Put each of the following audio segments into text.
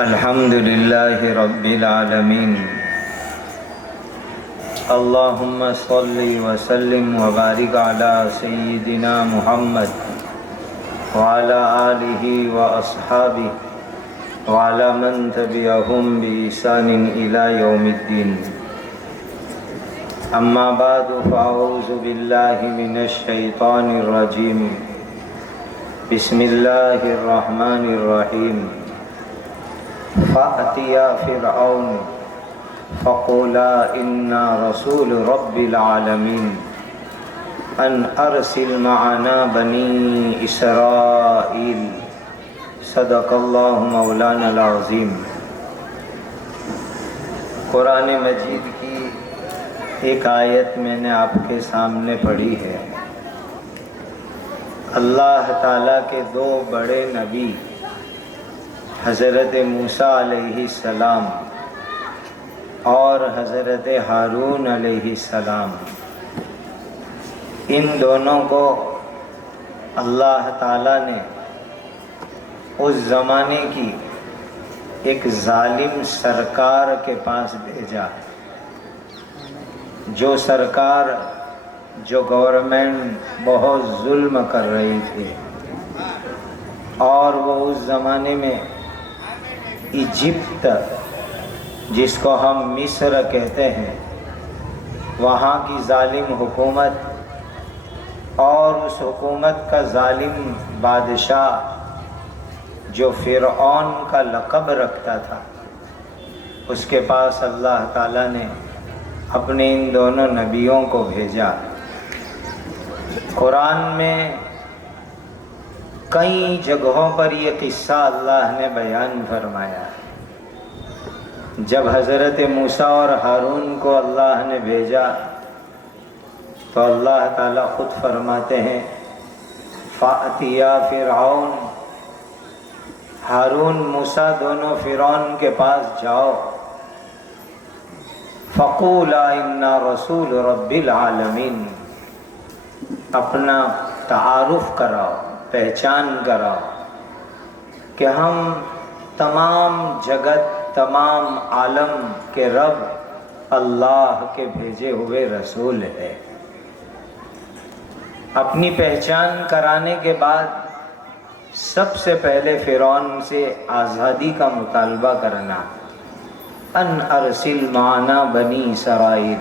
الحمد لله رب العالمين اللهم صل وسلم وبارك على سيدنا محمد وعلى آله وأصحابه وعلى من تبعهم بإحسان إلى يوم الدين أما بعد فأعوذ بالله من الشيطان الرجيم بسم الله الرحمن الرحيم فأتيا فرعون فقولا إنا رسول رب العالمين أن أرسل معنا بني إسرائيل صدق اللہ مولانا العظیم۔ قرآن مجید کی ایک آیت میں نے آپ کے سامنے پڑھی ہے۔ اللہ تعالیٰ کے دو بڑے نبی حضرت موسیٰ علیہ السلام اور حضرت ہارون علیہ السلام، ان دونوں کو اللہ تعالیٰ نے اس زمانے کی ایک ظالم سرکار کے پاس بھیجا، جو سرکار جو گورنمنٹ بہت ظلم کر رہی تھی، اور وہ اس زمانے میں ایجپٹ، جس کو ہم مصر کہتے ہیں، وہاں کی ظالم حکومت اور اس حکومت کا ظالم بادشاہ جو فرعون کا لقب رکھتا تھا، اس کے پاس اللہ تعالیٰ نے اپنے ان دونوں نبیوں کو بھیجا۔ قرآن میں کئی جگہوں پر یہ قصہ اللہ نے بیان فرمایا۔ جب حضرت موسیٰ اور ہارون کو اللہ نے بھیجا تو اللہ تعالیٰ خود فرماتے ہیں فَأْتِيَا فِرْعَوْنَ، ہارون موسیٰ دونوں فرعون کے پاس جاؤ، فَقُولَا إِنَّا رَسُولُ رَبِّ الْعَالَمِينَ، اپنا تعارف کراؤ، پہچان کراؤ کہ ہم تمام جگت، تمام عالم کے رب اللہ کے بھیجے ہوئے رسول ہیں۔ اپنی پہچان کرانے کے بعد سب سے پہلے فرعون سے آزادی کا مطالبہ کرنا، ان ارسل معنا بنی اسرائیل۔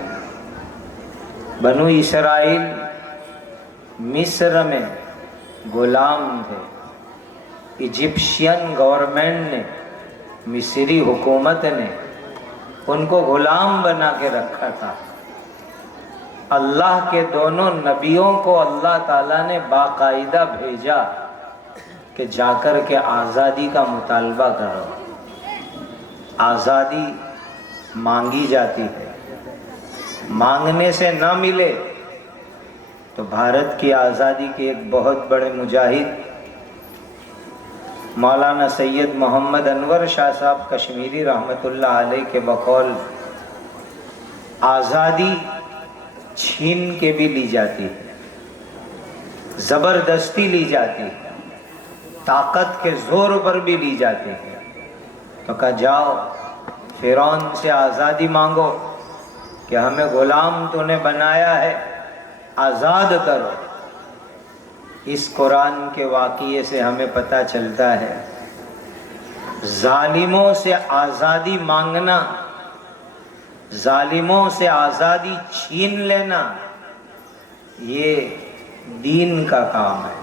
بنو اسرائیل مصر میں غلام تھے، ایجپشین گورنمنٹ نے، مصری حکومت نے ان کو غلام بنا کے رکھا تھا۔ اللہ کے دونوں نبیوں کو اللہ تعالیٰ نے باقاعدہ بھیجا کہ جا کر کے آزادی کا مطالبہ کرو۔ آزادی مانگی جاتی ہے، مانگنے سے نہ ملے تو بھارت کی آزادی کے ایک بہت بڑے مجاہد مولانا سید محمد انور شاہ صاحب کشمیری رحمۃ اللہ علیہ کے بقول آزادی چھین کے بھی لی جاتی ہے، زبردستی لی جاتی ہے، طاقت کے زور پر بھی لی جاتی ہے۔ تو کہا جاؤ فرعون سے آزادی مانگو کہ ہمیں غلام تو نے بنایا ہے، آزاد کرو۔ اس قرآن کے واقعے سے ہمیں پتہ چلتا ہے ظالموں سے آزادی مانگنا، ظالموں سے آزادی چھین لینا، یہ دین کا کام ہے،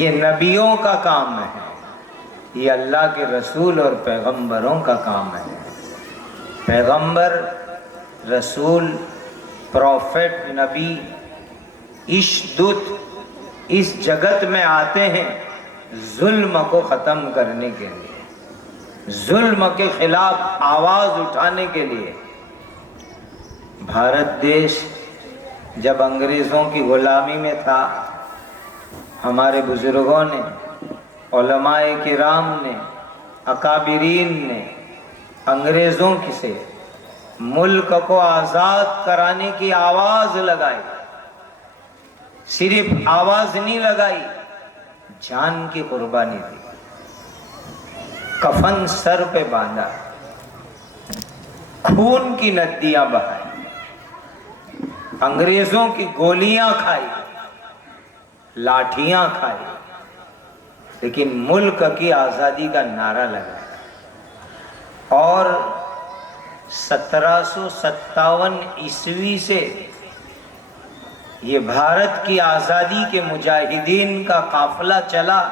یہ نبیوں کا کام ہے، یہ اللہ کے رسول اور پیغمبروں کا کام ہے۔ پیغمبر، رسول، پروفٹ، نبی اشدت اس جگت میں آتے ہیں ظلم کو ختم کرنے کے لیے، ظلم کے خلاف آواز اٹھانے کے لیے۔ بھارت دیش جب انگریزوں کی غلامی میں تھا، ہمارے بزرگوں نے، علماء کرام نے، اکابرین نے انگریزوں سے ملک کو آزاد کرانے کی آواز لگائی۔ صرف آواز نہیں لگائی، جان کی قربانی دی۔ کفن سر پہ باندھا، خون کی ندیاں بہائی، انگریزوں کی گولیاں کھائی، لاٹھیاں کھائی، لیکن ملک کی آزادی کا نعرہ لگا اور 1757 عیسوی سے یہ بھارت کی آزادی کے مجاہدین کا قافلہ چلا۔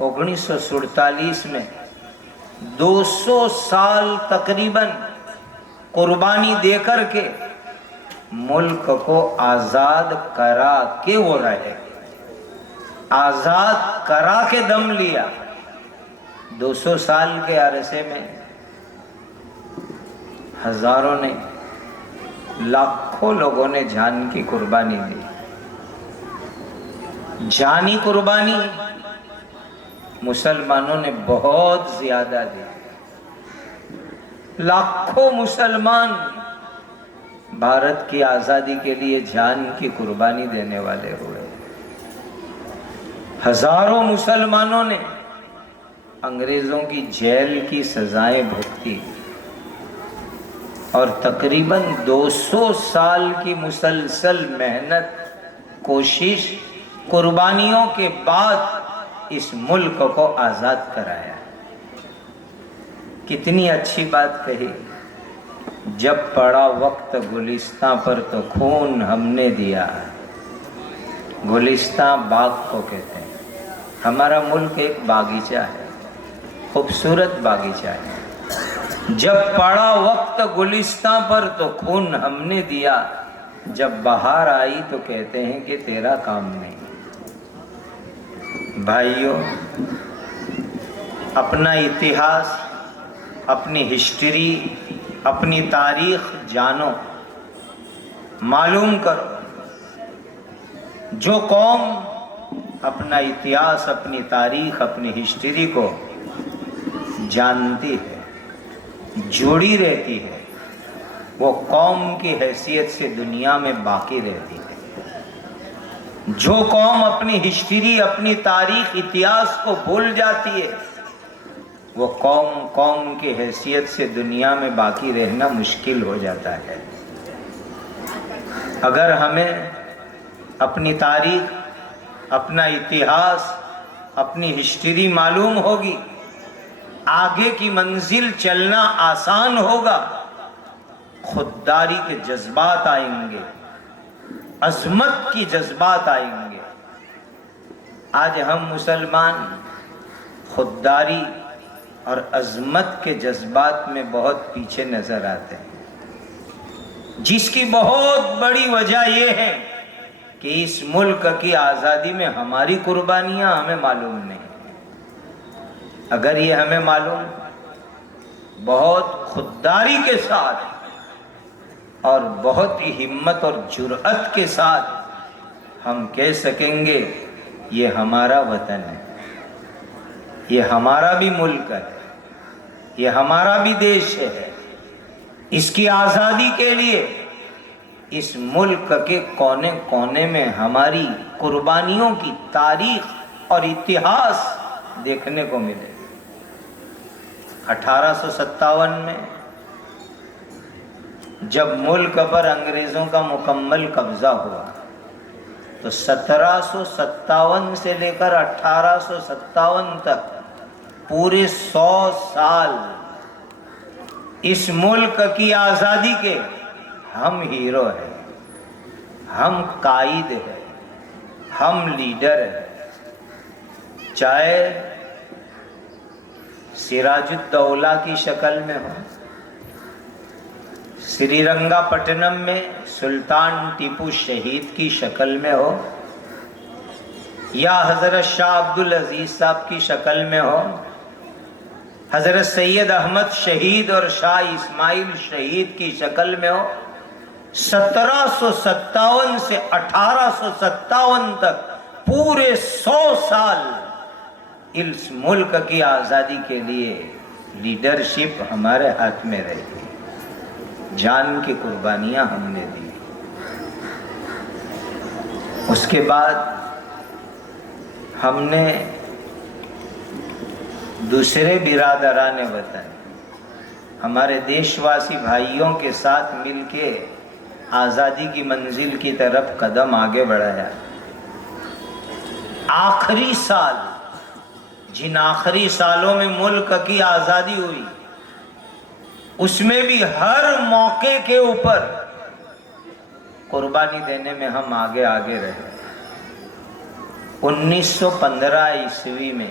1947 میں 200 سال تقریباً قربانی دے کر کے ملک کو آزاد کرا کے وہ رہے، آزاد کرا کے دم لیا۔ 200 سال کے عرصے میں ہزاروں نے، لاکھوں لوگوں نے جان کی قربانی دی۔ جانی قربانی مسلمانوں نے بہت زیادہ دی، لاکھوں مسلمان بھارت کی آزادی کے لیے جان کی قربانی دینے والے ہوئے۔ ہزاروں مسلمانوں نے انگریزوں کی جیل کی سزائیں بھگتی اور تقریباً 200 سال کی مسلسل محنت، کوشش، قربانیوں کے بعد اس ملک کو آزاد کرایا۔ کتنی اچھی بات کہی، جب پڑا وقت گلستاں پر تو خون ہم نے دیا۔ گلستاں باغ کو کہتے ہیں، ہمارا ملک ایک باغیچہ ہے، خوبصورت باغیچہ ہے۔ جب پڑا وقت گلستاں پر تو خون ہم نے دیا، جب بہار آئی تو کہتے ہیں کہ تیرا کام نہیں۔ بھائیوں، اپنا اتہاس، اپنی ہسٹری، اپنی تاریخ جانو، معلوم کرو۔ جو قوم اپنا اتہاس، اپنی تاریخ، اپنی ہسٹری کو جانتی ہے، جڑی رہتی ہے، وہ قوم کی حیثیت سے دنیا میں باقی رہتی ہے۔ جو قوم اپنی ہسٹری، اپنی تاریخ، اتہاس کو بھول جاتی ہے، وہ قوم کی حیثیت سے دنیا میں باقی رہنا مشکل ہو جاتا ہے۔ اگر ہمیں اپنی تاریخ، اپنا اتہاس، اپنی ہسٹری معلوم ہوگی، آگے کی منزل چلنا آسان ہوگا، خودداری کے جذبات آئیں گے، عظمت کی جذبات آئیں گے۔ آج ہم مسلمان خودداری اور عظمت کے جذبات میں بہت پیچھے نظر آتے ہیں، جس کی بہت بڑی وجہ یہ ہے کہ اس ملک کی آزادی میں ہماری قربانیاں ہمیں معلوم نہیں۔ اگر یہ ہمیں معلوم، بہت خودداری کے ساتھ اور بہت ہی ہمت اور جرأت کے ساتھ ہم کہہ سکیں گے یہ ہمارا وطن ہے، یہ ہمارا بھی ملک ہے، یہ ہمارا بھی دیش ہے۔ اس کی آزادی کے لیے اس ملک کے کونے کونے میں ہماری قربانیوں کی تاریخ اور اتہاس دیکھنے کو ملے۔ 1857 میں جب ملک پر انگریزوں کا مکمل قبضہ ہوا تو 1757 سے لے کر 1857 تک پورے 100 سال اس ملک کی آزادی کے ہم ہیرو ہیں، ہم قائد ہیں، ہم لیڈر ہیں۔ چاہے سراج الدولہ کی شکل میں ہو، سری رنگا پٹنم میں سلطان ٹیپو شہید کی شکل میں ہو، یا حضرت شاہ عبدالعزیز صاحب کی شکل میں ہو، حضرت سید احمد شہید اور شاہ اسماعیل شہید کی شکل میں ہو، 1757 سے 1857 تک پورے 100 سال اس ملک کی آزادی کے لیے لیڈرشپ ہمارے ہاتھ میں رہی، جان کی قربانیاں ہم نے دی۔ اس کے بعد ہم نے دوسرے برادران وطن ہمارے دیشواسی بھائیوں کے ساتھ مل کے آزادی کی منزل کی طرف قدم آگے بڑھایا. آخری سال، جن آخری سالوں میں ملک کی آزادی ہوئی، اس میں بھی ہر موقع کے اوپر قربانی دینے میں ہم آگے رہے. 1915 عیسوی میں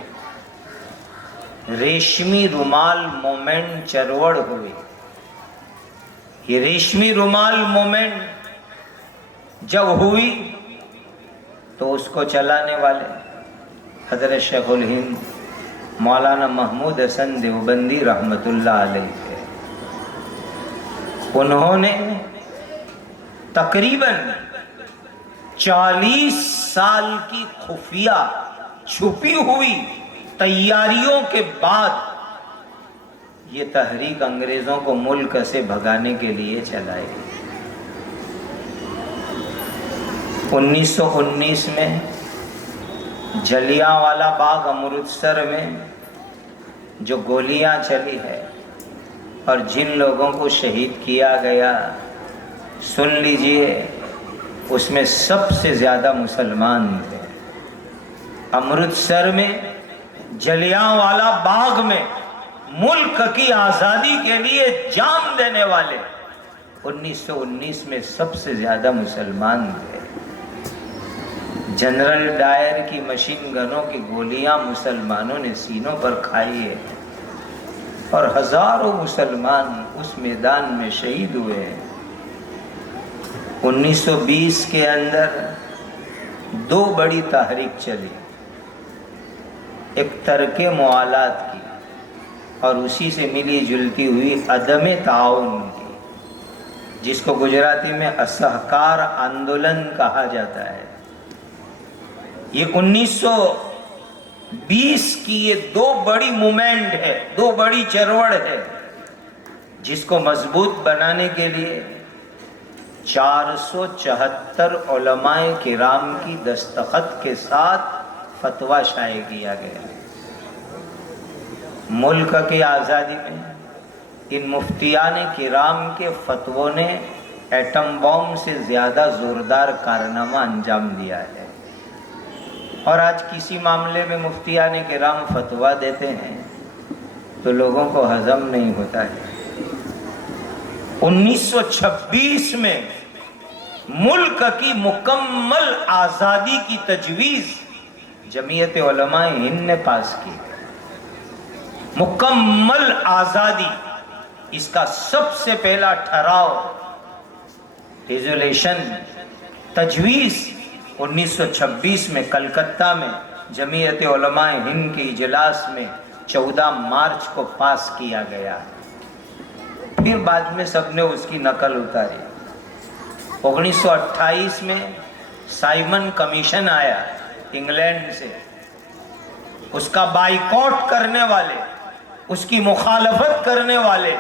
ریشمی رومال مومنٹ چروڑ ہوئی. یہ ریشمی رومال مومنٹ جب ہوئی تو اس کو چلانے والے حضرت شیخ الہند مولانا محمود حسن دیوبندی رحمت اللہ علیہ تھے. انہوں نے تقریباً 40 سال کی خفیہ چھپی ہوئی تیاریوں کے بعد یہ تحریک انگریزوں کو ملک سے بھگانے کے لیے چلائی. 1919 میں جلیانوالہ باغ امرتسر میں جو گولیاں چلی ہے اور جن لوگوں کو شہید کیا گیا، سن لیجئے، اس میں سب سے زیادہ مسلمان تھے. امرتسر میں جلیانوالہ باغ میں ملک کی آزادی کے لیے جان دینے والے 1919 میں سب سے زیادہ مسلمان تھے. جنرل ڈائر کی مشین گنوں کی گولیاں مسلمانوں نے سینوں پر کھائی ہے اور ہزاروں مسلمان اس میدان میں شہید ہوئے ہیں. 1920 کے اندر 2 بڑی تحریک چلی، ایک ترک موالات کی اور اسی سے ملی جلتی ہوئی عدم تعاون کی، جس کو گجراتی میں اسہکار آندولن کہا جاتا ہے. یہ 1920 کی یہ 2 بڑی موومنٹ ہے، 2 بڑی چروڑ ہے، جس کو مضبوط بنانے کے لیے 474 علماء کرام کی دستخط کے ساتھ فتویٰ شائع کیا گیا. ملک کی آزادی میں ان مفتیان کرام کے فتووں نے ایٹم بم سے زیادہ زوردار کارنامہ انجام دیا ہے. اور آج کسی معاملے میں مفتیان کرام فتویٰ دیتے ہیں تو لوگوں کو ہضم نہیں ہوتا ہے. 1926 میں ملک کی مکمل آزادی کی تجویز جمعیت علماء ہند نے پاس کی. مکمل آزادی، اس کا سب سے پہلا ٹھراؤ، ریزولیشن، تجویز 1926 میں کلکتہ میں جمعیت علماء ہند کے اجلاس میں 14 مارچ کو پاس کیا گیا. پھر بعد میں سب نے اس کی نقل اتاری. 1928 میں سائمن کمیشن آیا انگلینڈ سے. اس کا بائیکاٹ کرنے والے، اس کی مخالفت کرنے والے،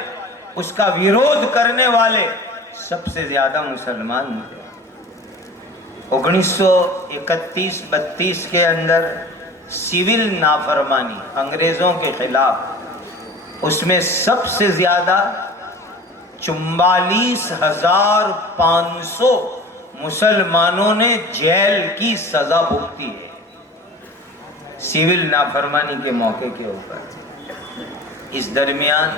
اس کا ویرودھ کرنے والے سب سے زیادہ مسلمان تھے. 1931-32 کے اندر سول نافرمانی انگریزوں کے خلاف، اس میں سب سے زیادہ 44,500 مسلمانوں نے جیل کی سزا بھگتی ہے سول نافرمانی کے موقع کے اوپر. اس درمیان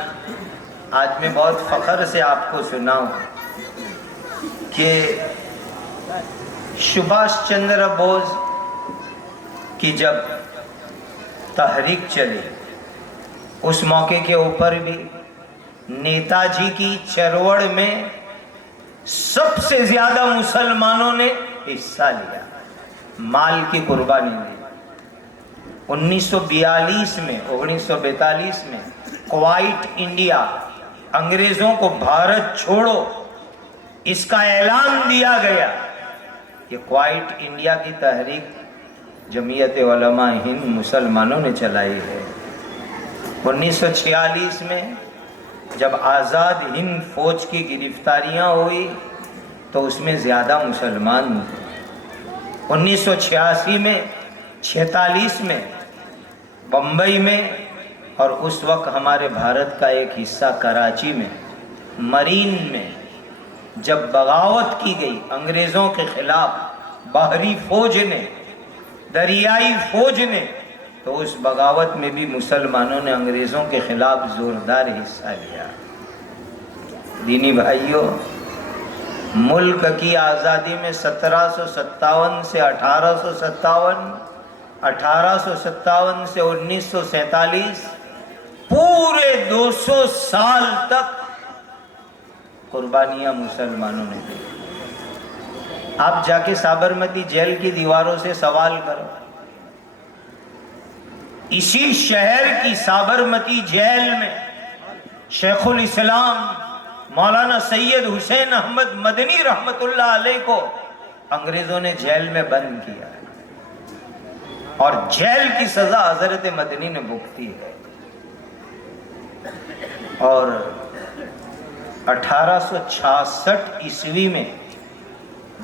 آج میں بہت فخر سے آپ کو سناؤں کہ سبھاش چندر بوس کی جب تحریک چلی، اس موقع کے اوپر بھی نیتا جی کی چروڑ میں سب سے زیادہ مسلمانوں نے حصہ لیا، مال کی قربانی دی. 1942 میں کوائٹ انڈیا، انگریزوں کو بھارت چھوڑو، اس کا اعلان دیا گیا. یہ کوائٹ انڈیا کی تحریک جمعیت علماء ہند مسلمانوں نے چلائی ہے. 1946 میں جب آزاد ہند فوج کی گرفتاریاں ہوئی تو اس میں زیادہ مسلمان تھے. 1986 میں 46 میں بمبئی میں اور اس وقت ہمارے بھارت کا ایک حصہ کراچی میں مرین میں جب بغاوت کی گئی انگریزوں کے خلاف، بحری فوج نے، دریائی فوج نے، تو اس بغاوت میں بھی مسلمانوں نے انگریزوں کے خلاف زوردار حصہ لیا۔ دینی بھائیوں، ملک کی آزادی میں 1757 سے 1857، 1857 سے 1947، پورے 200 سال تک قربانیاں مسلمانوں نے دی۔ آپ جا کے سابرمتی جیل کی دیواروں سے سوال کرو، اسی شہر کی سابرمتی جیل میں شیخ الاسلام مولانا سید حسین احمد مدنی رحمت اللہ علیہ کو انگریزوں نے جیل میں بند کیا ہے، اور جیل کی سزا حضرت مدنی نے بھگتی ہے۔ اور 1866 عیسوی میں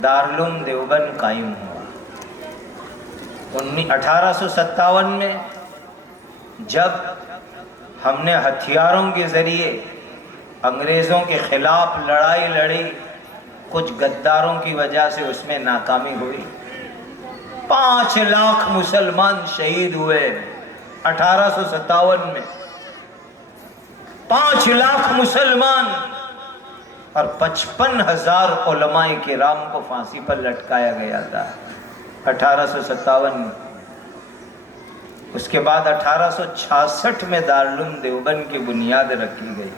دارالعلوم دیوبند قائم ہوا۔ 1857 میں جب ہم نے ہتھیاروں کے ذریعے انگریزوں کے خلاف لڑائی لڑی، کچھ غداروں کی وجہ سے اس میں ناکامی ہوئی، 5 لاکھ مسلمان شہید ہوئے 1857 میں، 5 لاکھ مسلمان، اور 55,000 علماء کرام کو پھانسی پر لٹکایا گیا تھا 1857 میں۔ اس کے بعد 1866 میں دارالعلوم دیوبند کی بنیاد رکھی گئی۔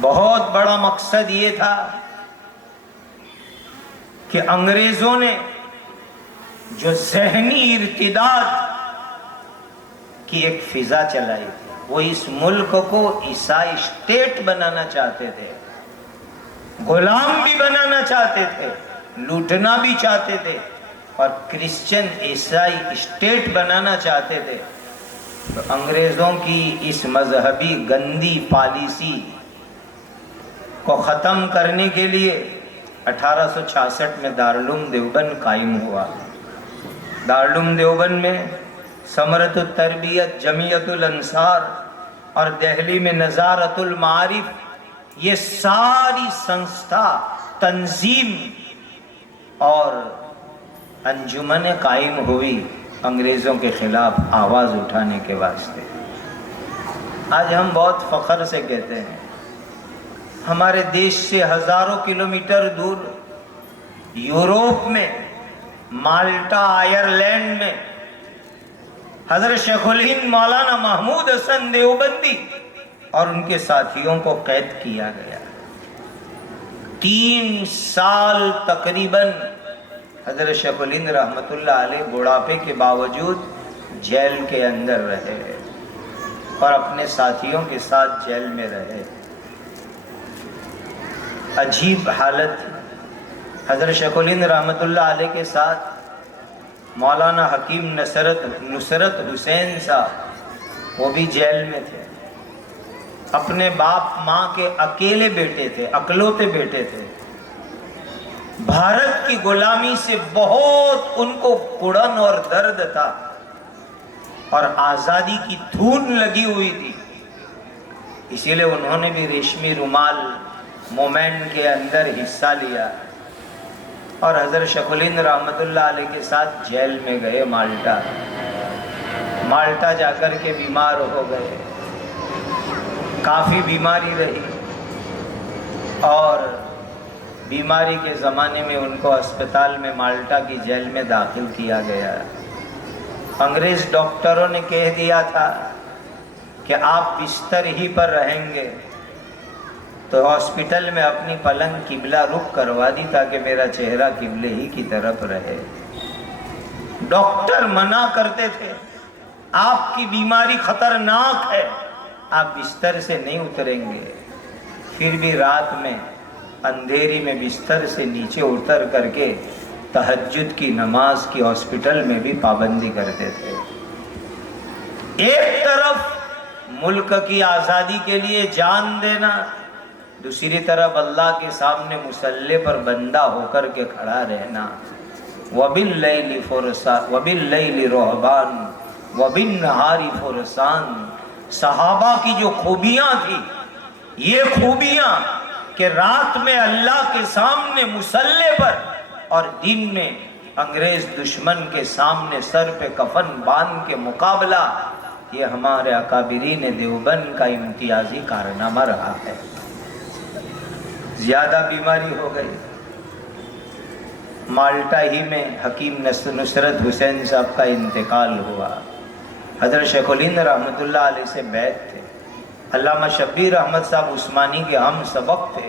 بہت بڑا مقصد یہ تھا کہ انگریزوں نے جو ذہنی ارتداد کی ایک فضا چلائی تھی، وہ اس ملک کو عیسائی اسٹیٹ بنانا چاہتے تھے، غلام بھی بنانا چاہتے تھے، لوٹنا بھی چاہتے تھے، اور کرسچن عیسائی اسٹیٹ بنانا چاہتے تھے۔ تو انگریزوں کی اس مذہبی گندی پالیسی کو ختم کرنے کے لیے 1866 میں دارالعلوم دیوبند قائم ہوا۔ دارالعلوم دیوبند میں ثمرۃ التربیت، جمعیت الانصار اور دہلی میں نظارت المعارف، یہ ساری سنستھا، تنظیم اور انجمنیں قائم ہوئی انگریزوں کے خلاف آواز اٹھانے کے واسطے۔ آج ہم بہت فخر سے کہتے ہیں، ہمارے دیش سے ہزاروں کلومیٹر دور یوروپ میں، مالٹا، آئرلینڈ میں حضرت شیخ الہند مولانا محمود حسن دیوبندی اور ان کے ساتھیوں کو قید کیا گیا۔ 3 سال تقریباً حضرت شیخ الہند رحمت اللہ علیہ بڑھاپے کے باوجود جیل کے اندر رہے اور اپنے ساتھیوں کے ساتھ جیل میں رہے۔ عجیب حالت تھی۔ حضرت شیخ الہند رحمت اللہ علیہ کے ساتھ مولانا حکیم نصرت حسین صاحب، وہ بھی جیل میں تھے۔ اپنے باپ ماں کے اکیلے بیٹے تھے، اکلوتے بیٹے تھے۔ بھارت کی غلامی سے بہت ان کو کڑن اور درد تھا، اور آزادی کی دھون لگی ہوئی تھی، اسی لیے انہوں نے بھی ریشمی رومال مومنٹ کے اندر حصہ لیا، اور حضرت شیخ الہند رحمت اللہ علیہ کے ساتھ جیل میں گئے مالٹا جا کر کے بیمار ہو گئے، کافی بیماری رہی، اور بیماری کے زمانے میں ان کو اسپتال میں مالٹا کی جیل میں داخل کیا گیا۔ انگریز ڈاکٹروں نے کہہ دیا تھا کہ آپ بستر ہی پر رہیں گے، تو ہاسپٹل میں اپنی پلنگ قبلہ رخ کروا دی تاکہ میرا چہرہ قبلے ہی کی طرف رہے۔ ڈاکٹر منع کرتے تھے، آپ کی بیماری خطرناک ہے، آپ بستر سے نہیں اتریں گے، پھر بھی رات میں اندھیری میں بستر سے نیچے اتر کر کے تہجد کی نماز کی ہاسپٹل میں بھی پابندی کرتے تھے۔ ایک طرف ملک کی آزادی کے لیے جان دینا، دوسری طرف اللہ کے سامنے مصلی پر بندہ ہو کر کے کھڑا رہنا۔ وَبِاللَّيْلِ فُرْسَا وَبِاللَّيْلِ رُهْبَانٌ وبالنہار فرسان. صحابہ کی جو خوبیاں تھی، یہ خوبیاں کہ رات میں اللہ کے سامنے مصلی پر اور دن میں انگریز دشمن کے سامنے سر پہ کفن باندھ کے مقابلہ، یہ ہمارے اکابرین دیوبند کا امتیازی کارنامہ رہا ہے. زیادہ بیماری ہو گئی. مالٹا ہی میں حکیم نصرت حسین صاحب کا انتقال ہوا. حضرت شیخ الہند رحمۃ اللہ علیہ سے بیعت تھے. علامہ شبیر احمد صاحب عثمانی کے ہم سبق تھے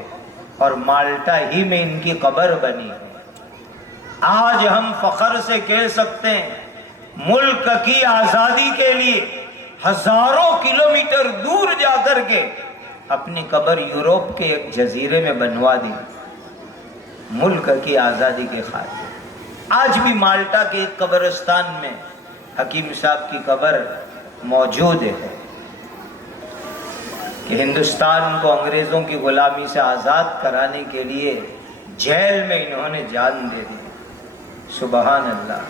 اور مالٹا ہی میں ان کی قبر بنی ہے. آج ہم فخر سے کہہ سکتے ہیں ملک کی آزادی کے لیے ہزاروں کلومیٹر دور جا کر کے اپنی قبر یورپ کے ایک جزیرے میں بنوا دی، ملک کی آزادی کے خاطر. آج بھی مالٹا کے ایک قبرستان میں حکیم صاحب کی قبر موجود ہے کہ ہندوستان کو انگریزوں کی غلامی سے آزاد کرانے کے لیے جیل میں انہوں نے جان دے دی. سبحان اللہ.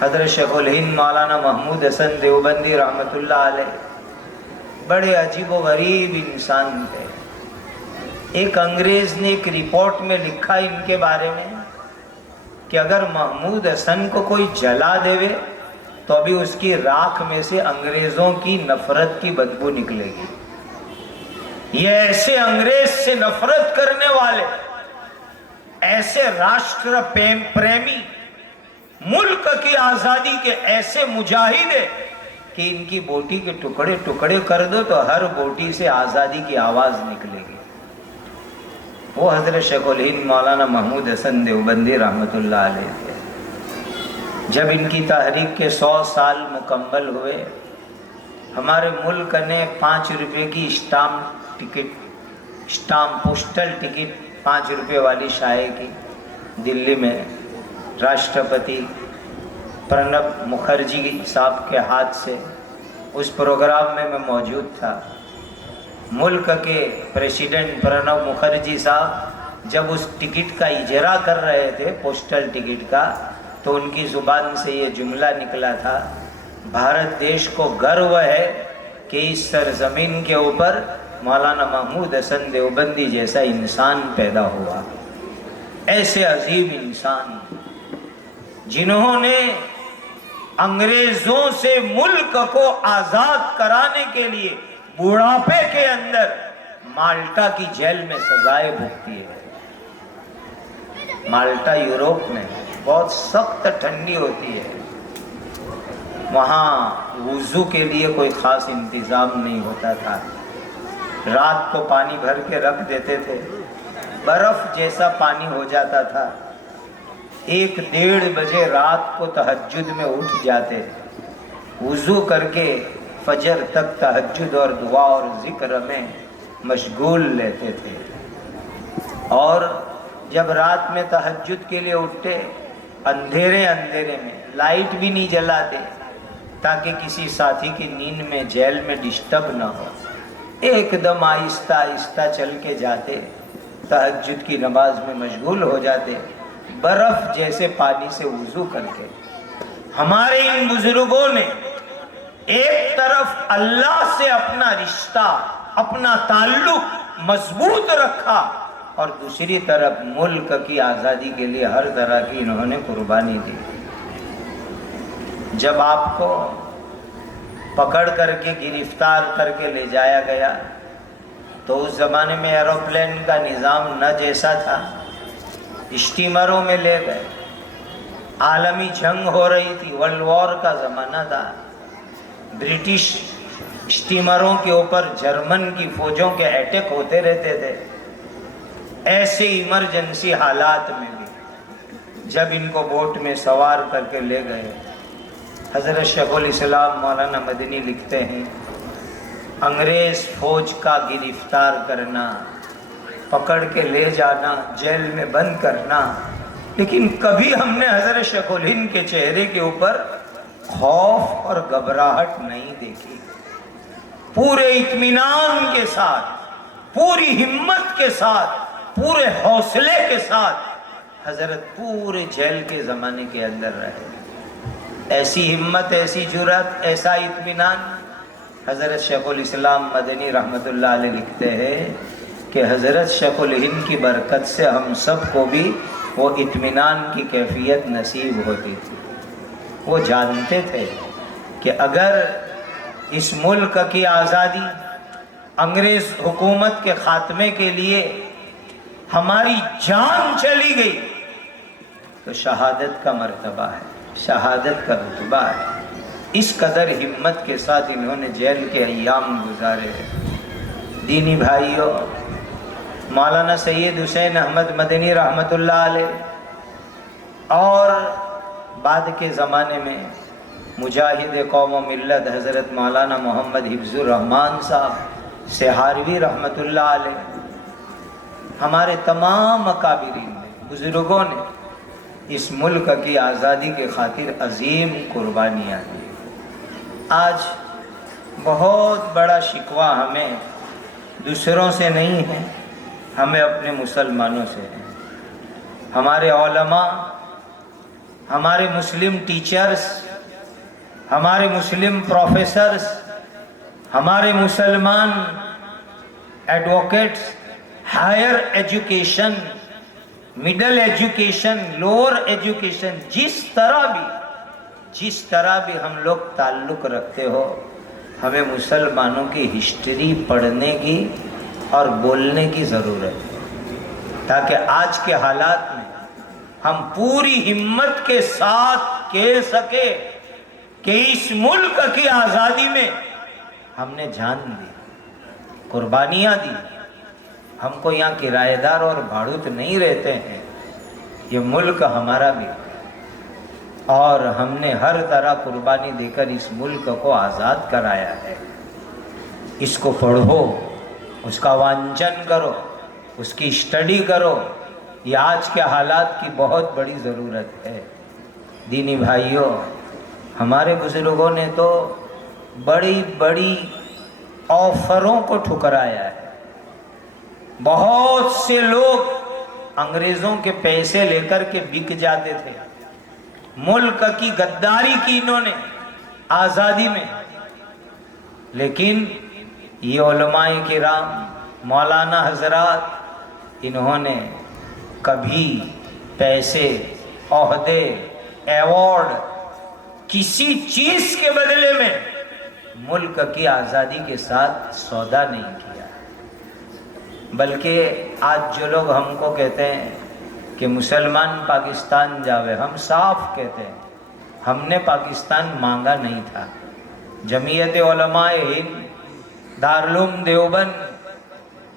حضرت شیخ الہند مولانا محمود حسن دیوبندی رحمۃ اللہ علیہ بڑے عجیب و غریب انسان تھے. ایک انگریز نے ایک رپورٹ میں لکھا ان کے بارے میں کہ اگر محمود حسن کو کوئی جلا دے تو ابھی اس کی راکھ میں سے انگریزوں کی نفرت کی بدبو نکلے گی. یہ ایسے انگریز سے نفرت کرنے والے، ایسے راشٹر پریمی، ملک کی آزادی کے ایسے مجاہد ہیں کہ ان کی بوٹی کے ٹکڑے ٹکڑے کر دو تو ہر بوٹی سے آزادی کی آواز نکلے گی. وہ حضرت شیخ الہند مولانا محمود حسن دیوبندی رحمۃ اللہ علیہ تھے. جب ان کی تحریک کے 100 سال مکمل ہوئے، ہمارے ملک نے 5 روپے کی اسٹامپ پوسٹل ٹکٹ 5 روپے والی شائع کی. دلی میں راشٹرپتی پرنب مکھرجی صاحب کے ہاتھ سے. اس پروگرام میں میں موجود تھا. ملک کے پریزیڈنٹ پرنب مکھرجی صاحب جب اس ٹکٹ کا اجرا کر رہے تھے، پوسٹل ٹکٹ کا، تو ان کی زبان سے یہ جملہ نکلا تھا، بھارت دیش کو گرو ہے کہ اس سرزمین کے اوپر مولانا محمود حسن دیوبندی جیسا انسان پیدا ہوا. ایسے عظیم انسان جنہوں نے انگریزوں سے ملک کو آزاد کرانے کے لیے بڑھاپے کے اندر مالٹا کی جیل میں سزائیں بھگتی ہے. مالٹا یورپ میں بہت سخت ٹھنڈی ہوتی ہے. وہاں وضو کے لیے کوئی خاص انتظام نہیں ہوتا تھا. رات کو پانی بھر کے رکھ دیتے تھے، برف جیسا پانی ہو جاتا تھا. 1-1:30 بجے رات کو تہجد میں اٹھ جاتے، وضو کر کے فجر تک تہجد اور دعا اور ذکر میں مشغول لیتے تھے. اور جب رات میں تہجد کے لیے اٹھتے، اندھیرے میں لائٹ بھی نہیں جلاتے تاکہ کسی ساتھی کی نیند میں جیل میں ڈسٹرب نہ ہو. ایک دم آہستہ آہستہ چل کے جاتے، تہجد کی نماز میں مشغول ہو جاتے، برف جیسے پانی سے وضو کر کے. ہمارے ان بزرگوں نے ایک طرف اللہ سے اپنا رشتہ، اپنا تعلق مضبوط رکھا اور دوسری طرف ملک کی آزادی کے لیے ہر طرح کی انہوں نے قربانی دی. جب آپ کو پکڑ کر کے گرفتار کر کے لے جایا گیا تو اس زمانے میں ایروپلین کا نظام نہ جیسا تھا، اسٹیمروں میں لے گئے. عالمی جنگ ہو رہی تھی، ورلڈ وار کا زمانہ تھا. برٹش اسٹیمروں کے اوپر جرمن کی فوجوں کے اٹیک ہوتے رہتے تھے. ایسے ایمرجنسی حالات میں بھی جب ان کو بوٹ میں سوار کر کے لے گئے، حضرت شیخ الاسلام مولانا مدنی لکھتے ہیں، انگریز فوج کا گرفتار کرنا، پکڑ کے لے جانا، جیل میں بند کرنا، لیکن کبھی ہم نے حضرت شیخ الہند کے چہرے کے اوپر خوف اور گھبراہٹ نہیں دیکھی. پورے اطمینان کے ساتھ، پوری ہمت کے ساتھ، پورے حوصلے کے ساتھ حضرت پورے جیل کے زمانے کے اندر رہے. ایسی ہمت، ایسی جرأت، ایسا اطمینان۔ حضرت شیخ الاسلام مدنی رحمۃ اللہ علیہ لکھتے ہیں کہ حضرت شیخ الہند کی برکت سے ہم سب کو بھی وہ اطمینان کی کیفیت نصیب ہوتی تھی۔ وہ جانتے تھے کہ اگر اس ملک کی آزادی، انگریز حکومت کے خاتمے کے لیے ہماری جان چلی گئی تو شہادت کا مرتبہ ہے، شہادت کا رتبہ ہے۔ اس قدر ہمت کے ساتھ انہوں نے جیل کے ایام گزارے ہیں۔ دینی بھائیوں، مولانا سید حسین احمد مدنی رحمۃ اللہ علیہ اور بعد کے زمانے میں مجاہد قوم و ملت حضرت مولانا محمد حفظ الرحمان صاحب سہاروی رحمۃ اللہ علیہ، ہمارے تمام اکابرین نے، بزرگوں نے اس ملک کی آزادی کے خاطر عظیم قربانیاں دی۔ آج بہت بڑا شکوہ ہمیں دوسروں سے نہیں ہے، ہمیں اپنے مسلمانوں سے ہے۔ ہمارے علماء، ہمارے مسلم ٹیچرز، ہمارے مسلم پروفیسرز، ہمارے مسلمان advocates, higher education, middle education, lower education, جس طرح بھی ہم لوگ تعلق رکھتے ہو، ہمیں مسلمانوں کی ہسٹری پڑھنے کی اور بولنے کی ضرورت ہے، تاکہ آج کے حالات میں ہم پوری ہمت کے ساتھ کہہ سکے کہ اس ملک کی آزادی میں ہم نے جان دی، قربانیاں دی۔ ہم کو یہاں کرایہ دار اور بھاڑوت نہیں رہتے ہیں، یہ ملک ہمارا بھی، اور ہم نے ہر طرح قربانی دے کر اس ملک کو آزاد کرایا ہے۔ اس کو پڑھو، اس کا وانچن کرو، اس کی اسٹڈی کرو، یہ آج کے حالات کی بہت بڑی ضرورت ہے۔ دینی بھائیوں، ہمارے بزرگوں نے تو بڑی بڑی آفروں کو ٹھکرایا ہے۔ بہت سے لوگ انگریزوں کے پیسے لے کر کے بک جاتے تھے، ملک کی غداری کی انہوں نے آزادی میں، لیکن یہ علماء کرام، مولانا حضرات، انہوں نے کبھی پیسے، عہدے، ایوارڈ، کسی چیز کے بدلے میں ملک کی آزادی کے ساتھ سودا نہیں کیا۔ بلکہ آج جو لوگ ہم کو کہتے ہیں کہ مسلمان پاکستان جاوے، ہم صاف کہتے ہیں ہم نے پاکستان مانگا نہیں تھا۔ جمعیت علماء ہند، دارالعلوم دیوبند،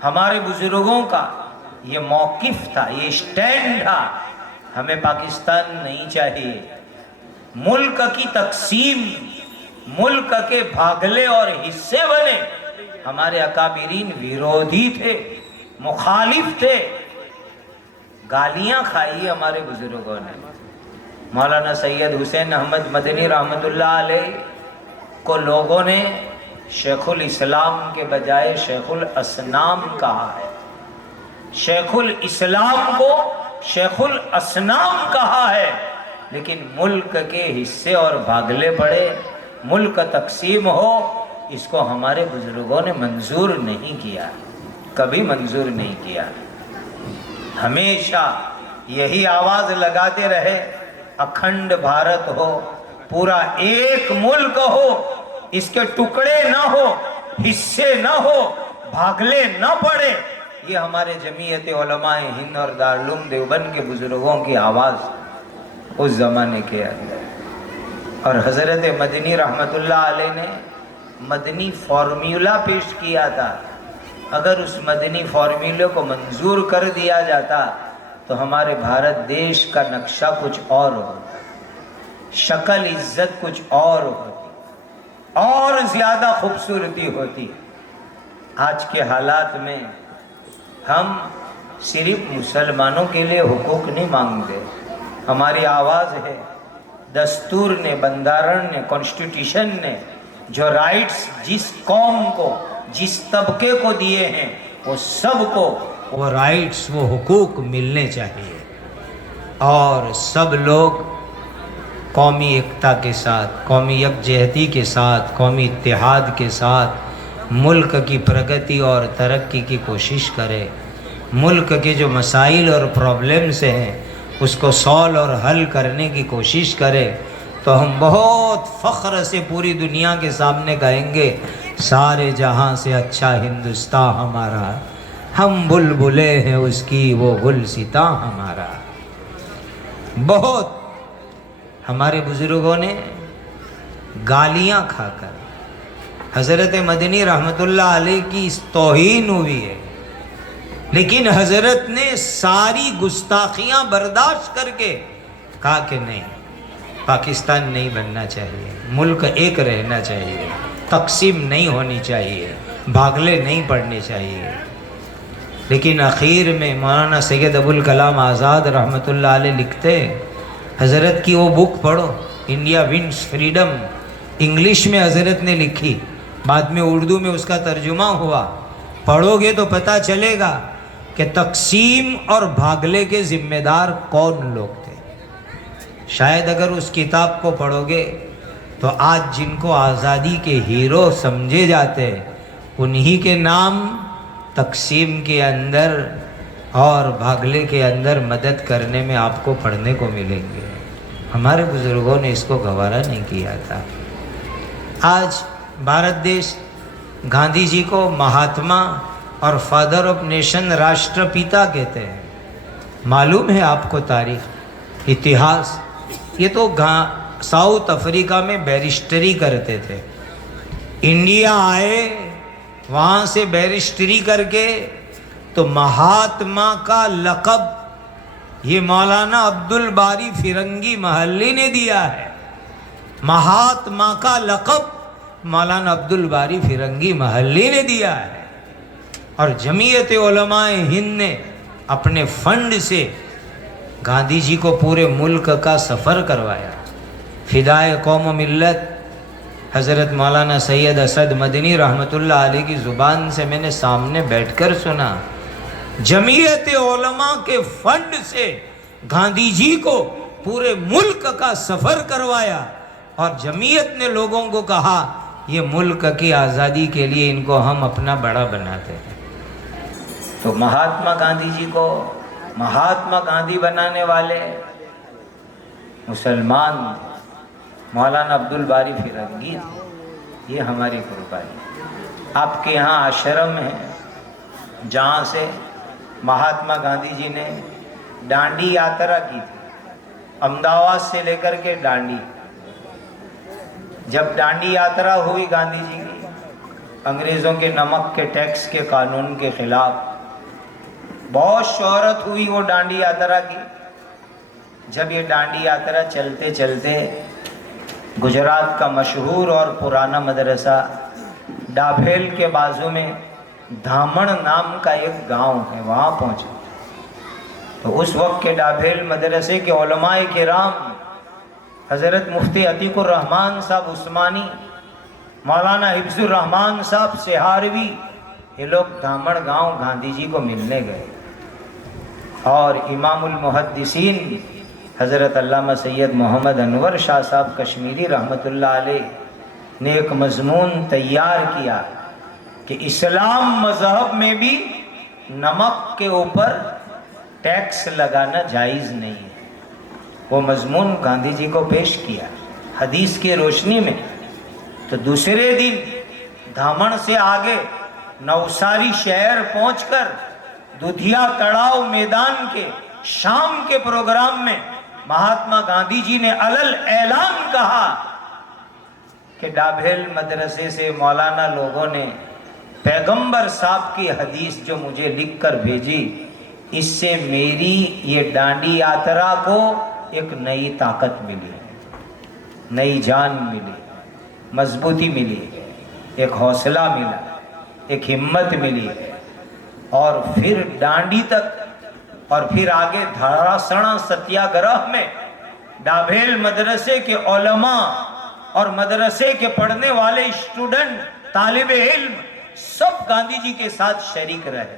ہمارے بزرگوں کا یہ موقف تھا، یہ اسٹینڈ تھا، ہمیں پاکستان نہیں چاہیے۔ ملک کی تقسیم، ملک کے بھاگلے اور حصے بنے، ہمارے اکابرین ویرودھی تھے، مخالف تھے، گالیاں کھائی ہمارے بزرگوں نے۔ مولانا سید حسین احمد مدنی رحمۃ اللہ علیہ کو لوگوں نے شیخ الاسلام کے بجائے شیخ الاسنام کہا ہے، شیخ الاسلام کو شیخ الاسنام کہا ہے، لیکن ملک کے حصے اور بھاگلے پڑے، ملک تقسیم ہو، اس کو ہمارے بزرگوں نے منظور نہیں کیا، کبھی منظور نہیں کیا۔ ہمیشہ یہی آواز لگاتے رہے، اکھنڈ بھارت ہو، پورا ایک ملک ہو، اس کے ٹکڑے نہ ہو، حصے نہ ہو، بھاگلے نہ پڑے۔ یہ ہمارے جمعیت علماء ہند اور دارالعلوم دیوبند کے بزرگوں کی آواز اس زمانے کے اندر۔ اور حضرت مدنی رحمت اللہ علیہ نے مدنی فارمیولا پیش کیا تھا، اگر اس مدنی فارمیولے کو منظور کر دیا جاتا تو ہمارے بھارت دیش کا نقشہ کچھ اور ہوتا، شکل عزت کچھ اور ہوتی، اور زیادہ خوبصورتی ہوتی۔ آج کے حالات میں ہم صرف مسلمانوں کے لیے حقوق نہیں مانگتے، ہماری آواز ہے، دستور نے، بندارن نے، کانسٹیٹیوشن نے جو رائٹس جس قوم کو، جس طبقے کو دیے ہیں، وہ سب کو وہ رائٹس، وہ حقوق ملنے چاہیے، اور سب لوگ قومی ایکتا کے ساتھ، قومی یکجہتی کے ساتھ، قومی اتحاد کے ساتھ ملک کی پرگتی اور ترقی کی کوشش کرے، ملک کے جو مسائل اور پرابلمس ہیں اس کو سولو اور حل کرنے کی کوشش کرے، تو ہم بہت فخر سے پوری دنیا کے سامنے کہیں گے سارے جہاں سے اچھا ہندوستان ہمارا، ہم بلبلے ہیں اس کی وہ گلستاں ہمارا۔ بہت ہمارے بزرگوں نے گالیاں کھا کر حضرت مدنی رحمت اللہ علیہ کی توہین ہوئی ہے، لیکن حضرت نے ساری گستاخیاں برداشت کر کے کہا کہ نہیں، پاکستان نہیں بننا چاہیے، ملک ایک رہنا چاہیے، تقسیم نہیں ہونی چاہیے، بھاگلے نہیں پڑنے چاہیے۔ لیکن اخیر میں مولانا سید ابوالکلام آزاد رحمۃ اللہ علیہ لکھتے، حضرت کی وہ بک پڑھو، انڈیا ونس فریڈم، انگلش میں حضرت نے لکھی، بعد میں اردو میں اس کا ترجمہ ہوا، پڑھو گے تو پتہ چلے گا کہ تقسیم اور بھاگلے کے ذمہ دار کون لوگ تھے۔ شاید اگر اس کتاب کو پڑھو گے تو آج جن کو آزادی کے ہیرو سمجھے جاتے انہی کے نام تقسیم کے اندر اور بھاگلے کے اندر مدد کرنے میں آپ کو پڑھنے کو ملیں گے۔ ہمارے بزرگوں نے اس کو گوارا نہیں کیا تھا۔ آج بھارت دیش گاندھی جی کو مہاتما اور فادر آف نیشن، راشٹر پیتا کہتے ہیں۔ معلوم ہے آپ کو تاریخ، اتہاس، یہ تو ساؤتھ افریقہ میں بیرسٹری کرتے تھے، انڈیا آئے وہاں سے بیرسٹری کر کے تو مہاتما کا لقب یہ مولانا عبدالباری فرنگی محلی نے دیا ہے۔ مہاتما کا لقب مولانا عبدالباری فرنگی محلی نے دیا ہے، اور جمعیت علماء ہند نے اپنے فنڈ سے گاندھی جی کو پورے ملک کا سفر کروایا۔ فدائے قوم و ملت حضرت مولانا سید اسد مدنی رحمت اللہ علیہ کی زبان سے میں نے سامنے بیٹھ کر سنا، جمعیت علماء کے فنڈ سے گاندھی جی کو پورے ملک کا سفر کروایا، اور جمعیت نے لوگوں کو کہا یہ ملک کی آزادی کے لیے ان کو ہم اپنا بڑا بناتے ہیں۔ تو مہاتما گاندھی جی کو مہاتما گاندھی بنانے والے مسلمان مولانا عبدالباری فرنگی تھے۔ یہ ہماری قربانی۔ آپ کے یہاں آشرم ہے جہاں سے مہاتما گاندھی جی نے ڈانڈی یاترا کی تھی، احمدآباد سے لے کر کے ڈانڈی۔ جب ڈانڈی یاترا ہوئی گاندھی جی کی، انگریزوں کے نمک کے ٹیکس کے قانون کے خلاف، بہت شہرت ہوئی وہ ڈانڈی یاترا کی۔ جب یہ ڈانڈی یاترا چلتے چلتے گجرات کا مشہور اور پرانا مدرسہ ڈابھیل کے بازو میں دھامن نام کا ایک گاؤں ہے، وہاں پہنچے تو اس وقت کے ڈابھیل مدرسے کے علماء کرام حضرت مفتی عتیق الرحمن صاحب عثمانی، مولانا حفظ الرحمن صاحب سہاروی، یہ لوگ دھامن گاؤں گاندھی جی کو ملنے گئے، اور امام المحدثین حضرت علامہ سید محمد انور شاہ صاحب کشمیری رحمت اللہ علیہ نے ایک مضمون تیار کیا کہ اسلام مذہب میں بھی نمک کے اوپر ٹیکس لگانا جائز نہیں ہے۔ وہ مضمون گاندھی جی کو پیش کیا حدیث کی روشنی میں۔ تو دوسرے دن دھامن سے آگے نوساری شہر پہنچ کر دودھیا تڑاؤ میدان کے شام کے پروگرام میں مہاتما گاندھی جی نے علل اعلان کہا کہ ڈابھیل مدرسے سے مولانا لوگوں نے پیغمبر صاحب کی حدیث جو مجھے لکھ کر بھیجی، اس سے میری یہ ڈانڈی یاترا کو ایک نئی طاقت ملی، نئی جان ملی، مضبوطی ملی، ایک حوصلہ ملا، ایک ہمت ملی، اور پھر ڈانڈی تک، اور پھر آگے دھاراسنا ستیا گرہ میں ڈابھیل مدرسے کے علماء اور مدرسے کے پڑھنے والے اسٹوڈنٹ، طالب علم سب گاندھی جی کے ساتھ شریک رہے۔